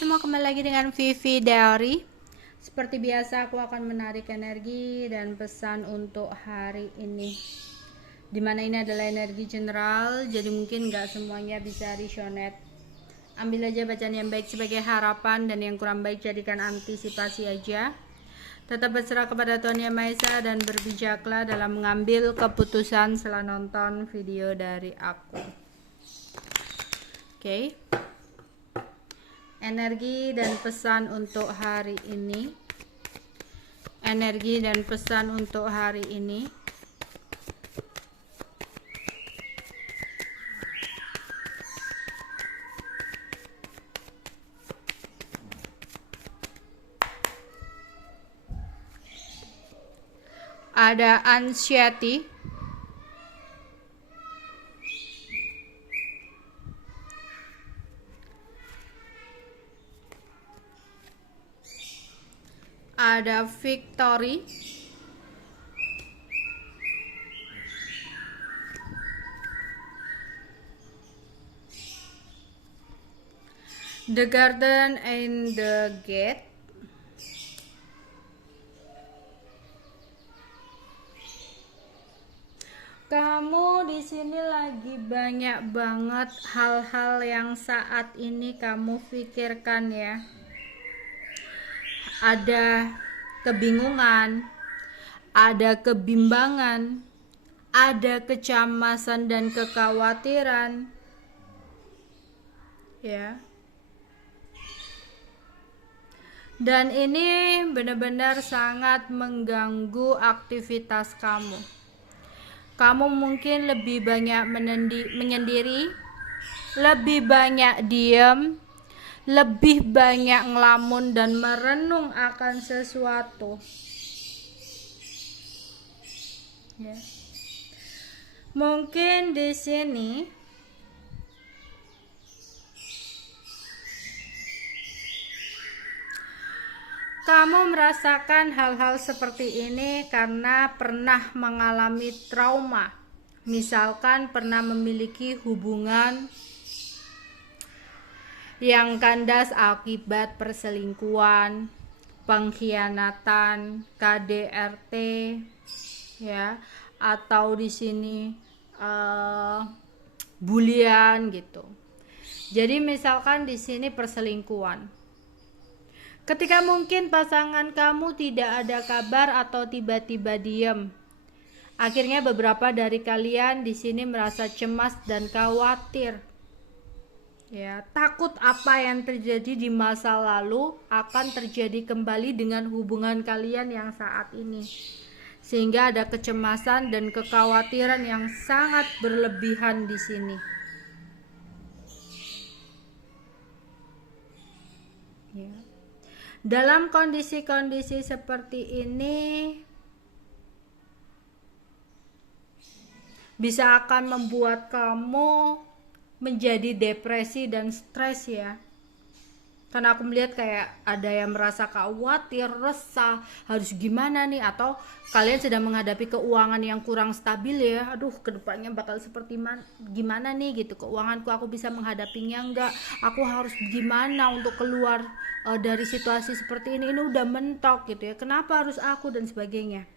semua, kembali lagi dengan Vivi Diary. Seperti biasa aku akan menarik energi dan pesan untuk hari ini, dimana ini adalah energi general, jadi mungkin gak semuanya bisa resonate. Ambil aja bacaan yang baik sebagai harapan, dan yang kurang baik jadikan antisipasi aja. Tetap berserah kepada Tuhan Yang Maha Esa dan berbijaklah dalam mengambil keputusan setelah nonton video dari aku. Oke. Energi dan pesan untuk hari ini. Energi dan pesan untuk hari ini. Ada anxiety, ada victory, the garden and the gate, kamu di sini lagi banyak banget hal-hal yang saat ini kamu pikirkan ya. Ada kebingungan, ada kebimbangan, ada kecemasan dan kekhawatiran. Ya. Dan ini benar-benar sangat mengganggu aktivitas kamu. Kamu mungkin lebih banyak menyendiri, lebih banyak diam, lebih banyak ngelamun dan merenung akan sesuatu. Ya. Mungkin di sini kamu merasakan hal-hal seperti ini karena pernah mengalami trauma. Misalkan pernah memiliki hubungan yang kandas akibat perselingkuhan, pengkhianatan, KDRT, ya, atau di sini bulian gitu. Jadi misalkan di sini perselingkuhan. Ketika mungkin pasangan kamu tidak ada kabar atau tiba-tiba diam. Akhirnya beberapa dari kalian di sini merasa cemas dan khawatir. Ya, takut apa yang terjadi di masa lalu akan terjadi kembali dengan hubungan kalian yang saat ini. Sehingga ada kecemasan dan kekhawatiran yang sangat berlebihan di sini. Ya. Dalam kondisi-kondisi seperti ini bisa akan membuat kamu menjadi depresi dan stres ya. Karena aku melihat kayak ada yang merasa khawatir, resah, harus gimana nih, atau kalian sedang menghadapi keuangan yang kurang stabil ya. Aduh, kedepannya bakal seperti gimana nih gitu, keuanganku aku bisa menghadapinya enggak, aku harus gimana untuk keluar dari situasi seperti ini udah mentok gitu ya, kenapa harus aku, dan sebagainya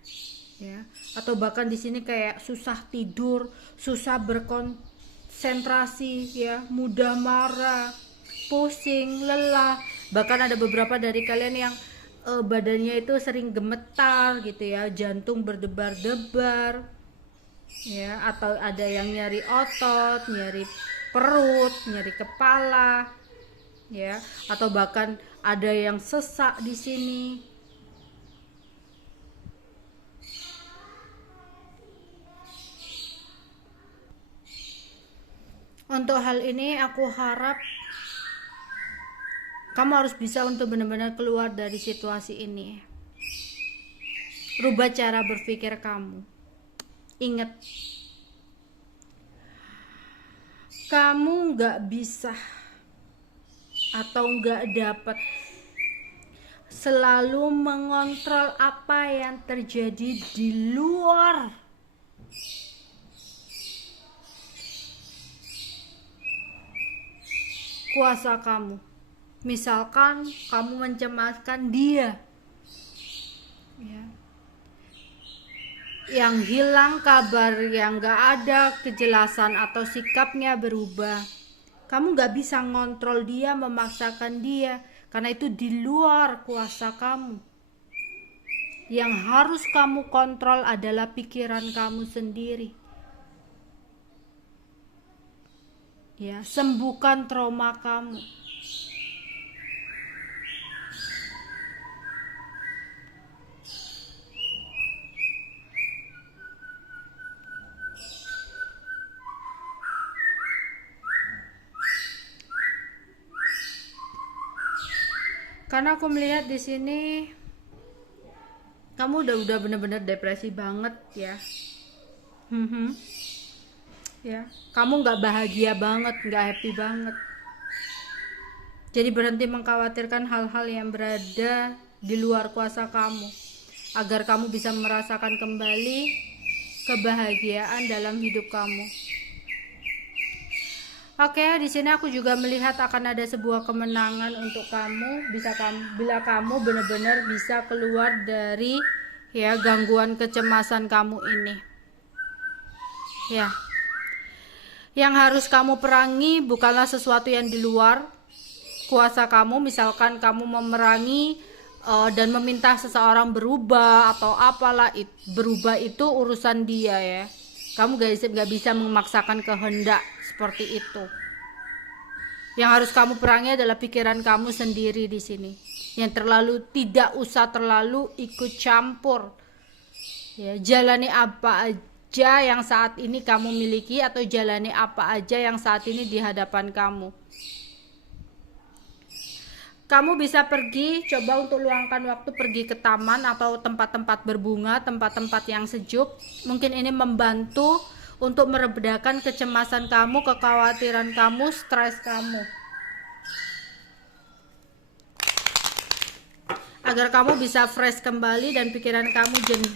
ya. Atau bahkan di sini kayak susah tidur, susah berkonsentrasi ya, mudah marah, pusing, lelah. Bahkan ada beberapa dari kalian yang badannya itu sering gemetar gitu ya, jantung berdebar-debar ya, atau ada yang nyari otot, nyari perut, nyari kepala ya, atau bahkan ada yang sesak di sini. Untuk hal ini aku harap kamu harus bisa untuk benar-benar keluar dari situasi ini. Rubah cara berpikir kamu. Ingat, kamu gak bisa atau gak dapat selalu mengontrol apa yang terjadi di luar kuasa kamu. Misalkan kamu mencemaskan dia, ya, yang hilang kabar, yang gak ada kejelasan atau sikapnya berubah. Kamu gak bisa ngontrol dia, memaksakan dia, karena itu di luar kuasa kamu. Yang harus kamu kontrol adalah pikiran kamu sendiri. Ya, sembuhkan trauma kamu. Karena aku melihat di sini kamu udah bener-bener depresi banget ya. Ya, kamu nggak bahagia banget, nggak happy banget. Jadi berhenti mengkhawatirkan hal-hal yang berada di luar kuasa kamu, agar kamu bisa merasakan kembali kebahagiaan dalam hidup kamu. Oke, di sini aku juga melihat akan ada sebuah kemenangan untuk kamu, bila kamu benar-benar bisa keluar dari ya gangguan kecemasan kamu ini. Ya. Yang harus kamu perangi bukanlah sesuatu yang di luar kuasa kamu, misalkan kamu memerangi dan meminta seseorang berubah atau apalah, berubah itu urusan dia ya. Kamu gak bisa memaksakan kehendak seperti itu. Yang harus kamu perangi adalah pikiran kamu sendiri di sini. Yang tidak usah terlalu ikut campur. Ya, jalani apa aja yang saat ini kamu miliki, atau jalani apa aja yang saat ini di hadapan kamu. Kamu bisa pergi, coba untuk luangkan waktu pergi ke taman atau tempat-tempat berbunga, tempat-tempat yang sejuk. Mungkin ini membantu untuk meredakan kecemasan kamu, kekhawatiran kamu, stres kamu. Agar kamu bisa fresh kembali dan pikiran kamu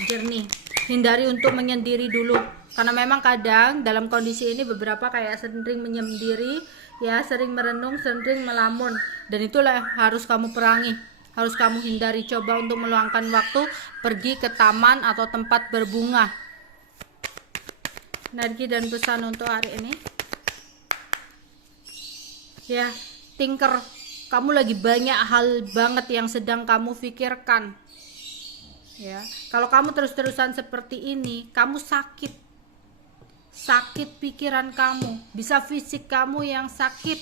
jernih. Hindari untuk menyendiri dulu. Karena memang kadang dalam kondisi ini beberapa kayak sering menyendiri, ya, sering merenung, sering melamun, dan itulah yang harus kamu perangi, harus kamu hindari. Coba untuk meluangkan waktu pergi ke taman atau tempat berbunga. Energi dan pesan untuk hari ini, ya, tinker, kamu lagi banyak hal banget yang sedang kamu pikirkan, ya. Kalau kamu terus-terusan seperti ini, kamu sakit pikiran kamu, bisa fisik kamu yang sakit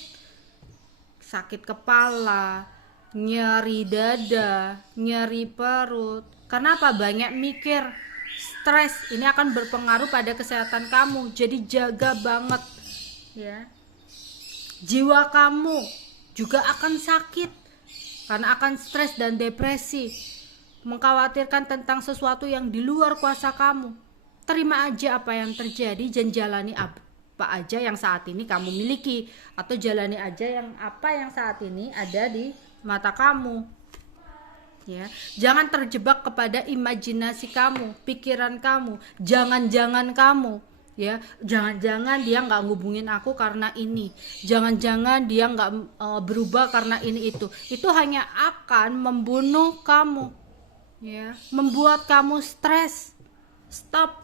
kepala, nyeri dada, nyeri perut. Karena apa? Banyak mikir, stres. Ini akan berpengaruh pada kesehatan kamu, jadi jaga banget ya. Jiwa kamu juga akan sakit karena akan stres dan depresi, mengkhawatirkan tentang sesuatu yang di luar kuasa kamu. Terima aja apa yang terjadi dan jalani apa aja yang saat ini kamu miliki, atau jalani aja apa yang saat ini ada di mata kamu. Ya, jangan terjebak kepada imajinasi kamu, pikiran kamu, jangan-jangan kamu. Ya, jangan-jangan dia nggak ngubungin aku karena ini, jangan-jangan dia nggak berubah karena ini itu hanya akan membunuh kamu, ya, membuat kamu stres. Stop.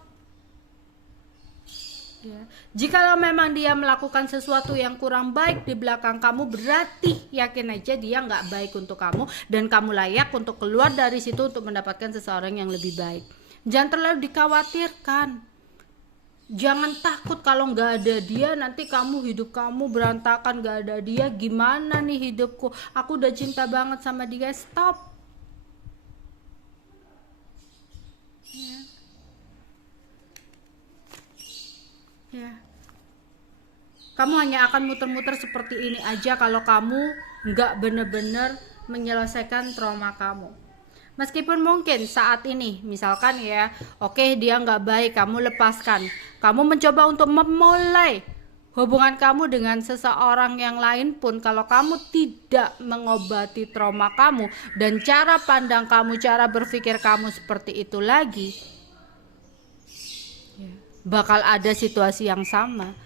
Ya. Jikalau memang dia melakukan sesuatu yang kurang baik di belakang kamu, berarti yakin aja dia nggak baik untuk kamu, dan kamu layak untuk keluar dari situ untuk mendapatkan seseorang yang lebih baik. Jangan terlalu dikhawatirkan. Jangan takut kalau nggak ada dia nanti hidup kamu berantakan. Nggak ada dia, gimana nih hidupku? Aku udah cinta banget sama dia. Stop. Ya. Kamu hanya akan muter-muter seperti ini aja kalau kamu nggak bener-bener menyelesaikan trauma kamu. Meskipun mungkin saat ini, misalkan ya, oke, dia nggak baik, kamu lepaskan. Kamu mencoba untuk memulai hubungan kamu dengan seseorang yang lain pun, kalau kamu tidak mengobati trauma kamu dan cara pandang kamu, cara berpikir kamu seperti itu lagi, bakal ada situasi yang sama.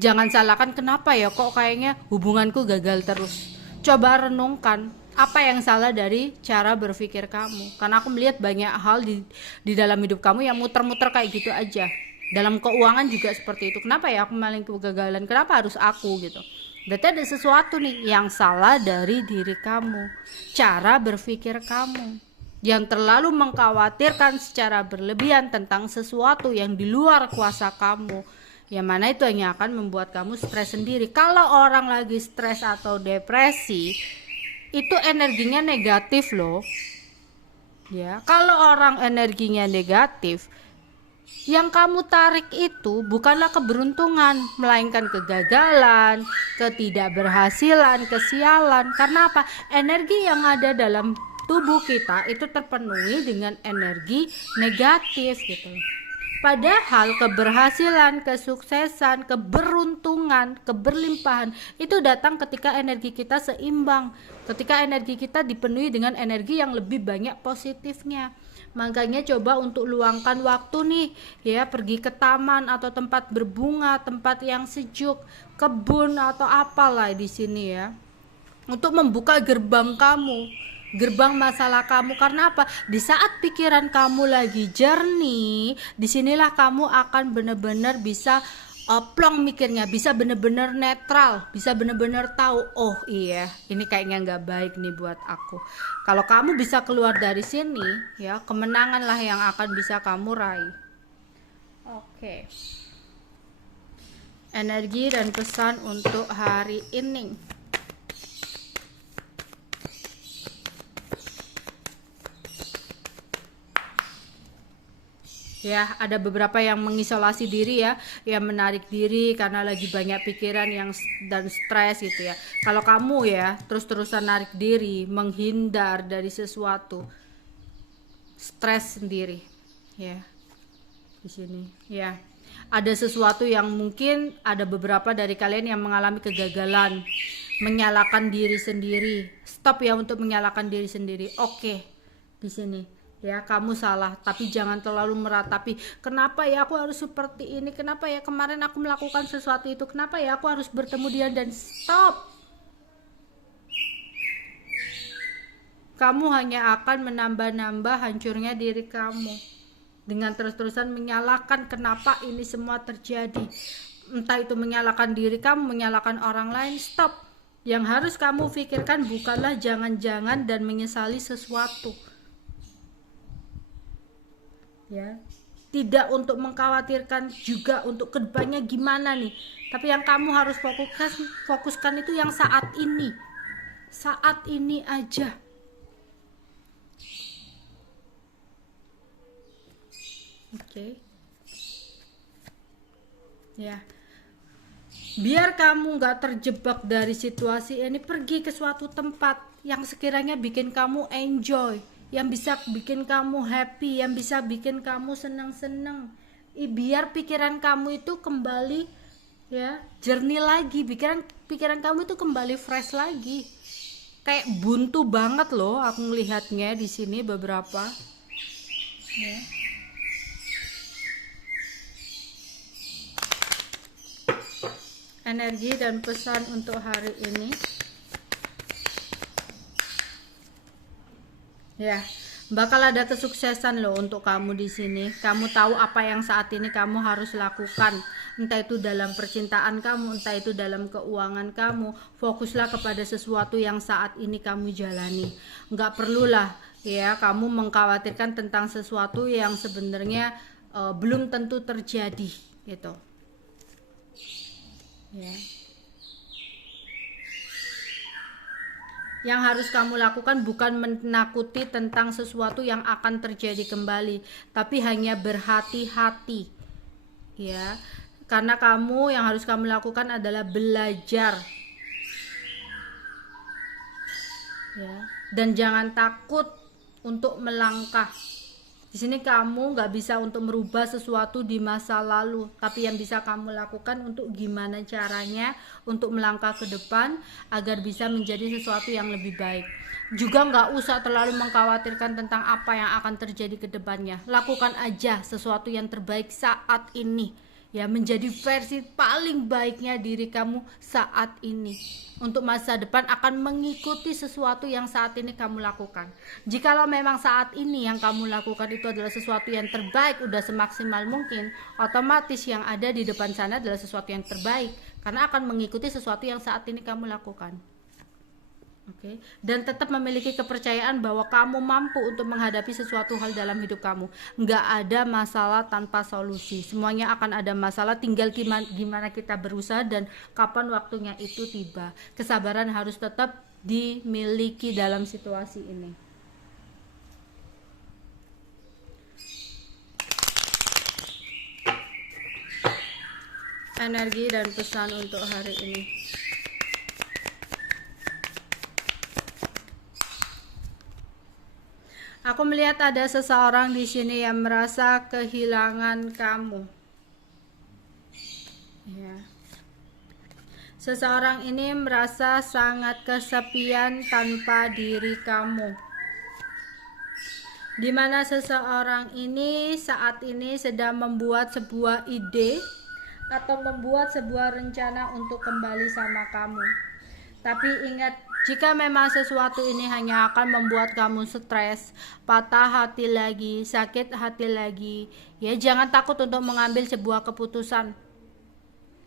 Jangan salahkan, kenapa ya kok kayaknya hubunganku gagal terus. Coba renungkan apa yang salah dari cara berpikir kamu, karena aku melihat banyak hal di dalam hidup kamu yang muter-muter kayak gitu aja. Dalam keuangan juga seperti itu. Kenapa ya aku malah kegagalan, kenapa harus aku gitu. Berarti ada sesuatu nih yang salah dari diri kamu, cara berpikir kamu yang terlalu mengkhawatirkan secara berlebihan tentang sesuatu yang di luar kuasa kamu, yang mana itu hanya akan membuat kamu stres sendiri. Kalau orang lagi stres atau depresi, itu energinya negatif loh. Ya, kalau orang energinya negatif, yang kamu tarik itu bukanlah keberuntungan, melainkan kegagalan, ketidakberhasilan, kesialan. Karena apa? Energi yang ada dalam tubuh kita itu terpenuhi dengan energi negatif gitu. Padahal keberhasilan, kesuksesan, keberuntungan, keberlimpahan itu datang ketika energi kita seimbang, ketika energi kita dipenuhi dengan energi yang lebih banyak positifnya. Makanya coba untuk luangkan waktu nih ya, pergi ke taman atau tempat berbunga, tempat yang sejuk, kebun atau apalah di sini ya, untuk membuka gerbang kamu, gerbang masalah kamu. Karena apa? Di saat pikiran kamu lagi jernih, disinilah kamu akan benar-benar bisa plong mikirnya, bisa benar-benar netral, bisa benar-benar tahu, oh iya ini kayaknya nggak baik nih buat aku. Kalau kamu bisa keluar dari sini ya, kemenanganlah yang akan bisa kamu raih. Oke. Energi dan pesan untuk hari ini. Ya, ada beberapa yang mengisolasi diri ya, yang menarik diri karena lagi banyak pikiran yang dan stres gitu ya. Kalau kamu ya terus-terusan narik diri, menghindar dari sesuatu, stres sendiri ya. Di sini ya, ada sesuatu yang mungkin ada beberapa dari kalian yang mengalami kegagalan, menyalahkan diri sendiri. Stop ya untuk menyalahkan diri sendiri. Oke, di sini ya, kamu salah, tapi jangan terlalu meratapi, kenapa ya aku harus seperti ini, kenapa ya kemarin aku melakukan sesuatu itu, kenapa ya aku harus bertemu dia. Dan stop. Kamu hanya akan menambah-nambah hancurnya diri kamu dengan terus-terusan menyalahkan kenapa ini semua terjadi. Entah itu menyalahkan diri kamu, menyalahkan orang lain. Stop. Yang harus kamu pikirkan bukanlah jangan-jangan dan menyesali sesuatu ya, tidak untuk mengkhawatirkan juga untuk kedepannya gimana nih, tapi yang kamu harus fokuskan itu yang saat ini aja. Oke. Ya, biar kamu nggak terjebak dari situasi ini, pergi ke suatu tempat yang sekiranya bikin kamu enjoy, yang bisa bikin kamu happy, yang bisa bikin kamu seneng-seneng. Biar pikiran kamu itu kembali ya jernih lagi, pikiran kamu itu kembali fresh lagi. Kayak buntu banget loh aku ngelihatnya di sini beberapa ya. Energi dan pesan untuk hari ini ya, bakal ada kesuksesan loh untuk kamu di sini. Kamu tahu apa yang saat ini kamu harus lakukan, entah itu dalam percintaan kamu, entah itu dalam keuangan kamu. Fokuslah kepada sesuatu yang saat ini kamu jalani. Nggak perlulah ya kamu mengkhawatirkan tentang sesuatu yang sebenarnya belum tentu terjadi gitu ya. Yang harus kamu lakukan bukan menakuti tentang sesuatu yang akan terjadi kembali, tapi hanya berhati-hati ya, karena kamu yang harus kamu lakukan adalah belajar ya, dan jangan takut untuk melangkah. Di sini kamu nggak bisa untuk merubah sesuatu di masa lalu, tapi yang bisa kamu lakukan untuk gimana caranya untuk melangkah ke depan agar bisa menjadi sesuatu yang lebih baik. Juga nggak usah terlalu mengkhawatirkan tentang apa yang akan terjadi ke depannya. Lakukan aja sesuatu yang terbaik saat ini ya, menjadi versi paling baiknya diri kamu saat ini. Untuk masa depan akan mengikuti sesuatu yang saat ini kamu lakukan. Jikalau memang saat ini yang kamu lakukan itu adalah sesuatu yang terbaik, udah semaksimal mungkin, otomatis yang ada di depan sana adalah sesuatu yang terbaik, karena akan mengikuti sesuatu yang saat ini kamu lakukan. Oke, dan tetap memiliki kepercayaan bahwa kamu mampu untuk menghadapi sesuatu hal dalam hidup kamu. Nggak ada masalah tanpa solusi. Semuanya akan ada masalah, tinggal gimana kita berusaha dan kapan waktunya itu tiba. Kesabaran harus tetap dimiliki dalam situasi ini. Energi dan pesan untuk hari ini. Aku melihat ada seseorang di sini yang merasa kehilangan kamu. Ya. Seseorang ini merasa sangat kesepian tanpa diri kamu. Dimana seseorang ini saat ini sedang membuat sebuah ide atau membuat sebuah rencana untuk kembali sama kamu. Tapi ingat, jika memang sesuatu ini hanya akan membuat kamu stres, patah hati lagi, sakit hati lagi, ya jangan takut untuk mengambil sebuah keputusan.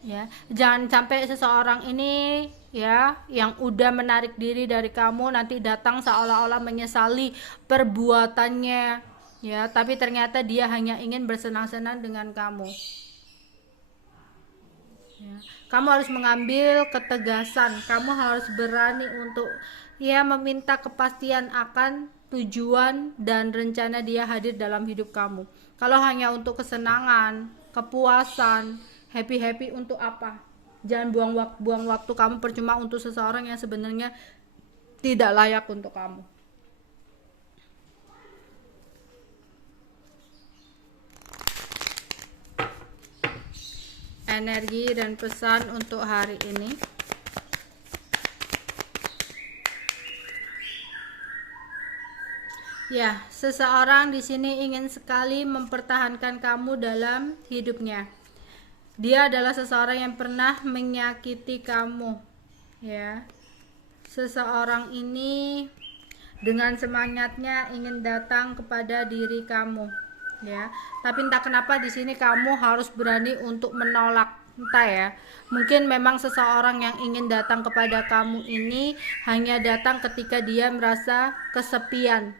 Ya, jangan sampai seseorang ini ya yang udah menarik diri dari kamu nanti datang seolah-olah menyesali perbuatannya, ya, tapi ternyata dia hanya ingin bersenang-senang dengan kamu. Ya, kamu harus mengambil ketegasan, kamu harus berani untuk ya meminta kepastian akan tujuan dan rencana dia hadir dalam hidup kamu. Kalau hanya untuk kesenangan, kepuasan, happy untuk apa? Jangan buang waktu kamu percuma untuk seseorang yang sebenarnya tidak layak untuk kamu. Energi dan pesan untuk hari ini. Ya, seseorang di sini ingin sekali mempertahankan kamu dalam hidupnya. Dia adalah seseorang yang pernah menyakiti kamu. Ya. Seseorang ini dengan semangatnya ingin datang kepada diri kamu. Ya, tapi entah kenapa di sini kamu harus berani untuk menolak. Entah ya, mungkin memang seseorang yang ingin datang kepada kamu ini hanya datang ketika dia merasa kesepian.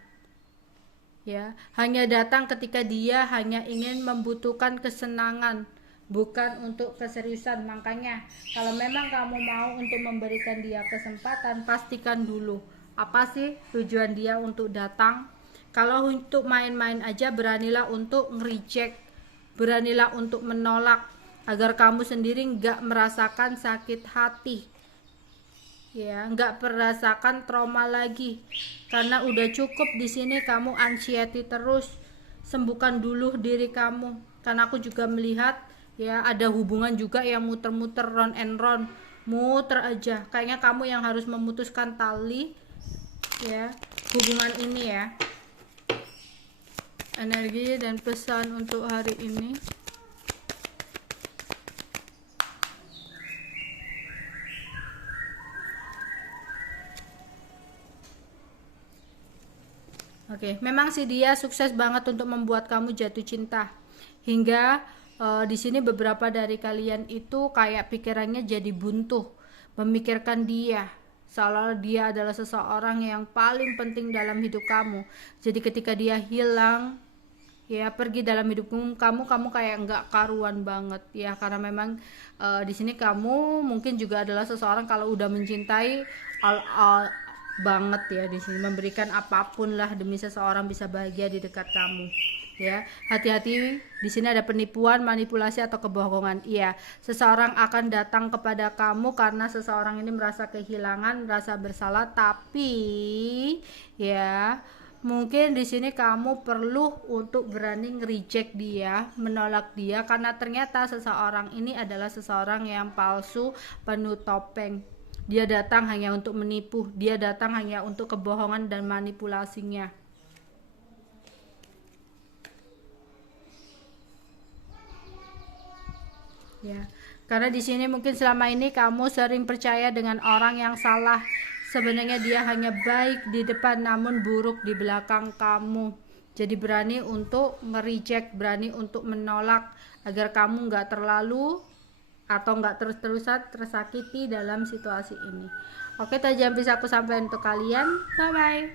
Ya, hanya datang ketika dia hanya ingin membutuhkan kesenangan, bukan untuk keseriusan. Makanya kalau memang kamu mau untuk memberikan dia kesempatan, pastikan dulu apa sih tujuan dia untuk datang. Kalau untuk main-main aja, beranilah untuk nge-reject, beranilah untuk menolak, agar kamu sendiri nggak merasakan sakit hati, ya, nggak merasakan trauma lagi. Karena udah cukup di sini kamu anxiety terus. Sembuhkan dulu diri kamu. Karena aku juga melihat ya ada hubungan juga yang muter-muter, round and round, muter aja. Kayaknya kamu yang harus memutuskan tali ya hubungan ini ya. Energi dan pesan untuk hari ini. Oke, memang sih dia sukses banget untuk membuat kamu jatuh cinta. Hingga di sini beberapa dari kalian itu kayak pikirannya jadi buntu, memikirkan dia seolah dia adalah seseorang yang paling penting dalam hidup kamu. Jadi ketika dia hilang, ya pergi dalam hidupmu, kamu kayak nggak karuan banget ya, karena memang di sini kamu mungkin juga adalah seseorang kalau udah mencintai all banget ya, di sini memberikan apapun lah demi seseorang bisa bahagia di dekat kamu. Ya, hati-hati, di sini ada penipuan, manipulasi atau kebohongan. Iya, seseorang akan datang kepada kamu karena seseorang ini merasa kehilangan, merasa bersalah, tapi ya mungkin di sini kamu perlu untuk berani nge-reject dia, menolak dia, karena ternyata seseorang ini adalah seseorang yang palsu, penuh topeng. Dia datang hanya untuk menipu, dia datang hanya untuk kebohongan dan manipulasinya. ya. Karena di sini mungkin selama ini kamu sering percaya dengan orang yang salah. Sebenarnya dia hanya baik di depan namun buruk di belakang kamu. Jadi berani untuk mereject, berani untuk menolak agar kamu nggak terlalu atau nggak terus-terusan tersakiti dalam situasi ini. Oke, itu aja yang bisa aku sampaikan untuk kalian. Bye bye.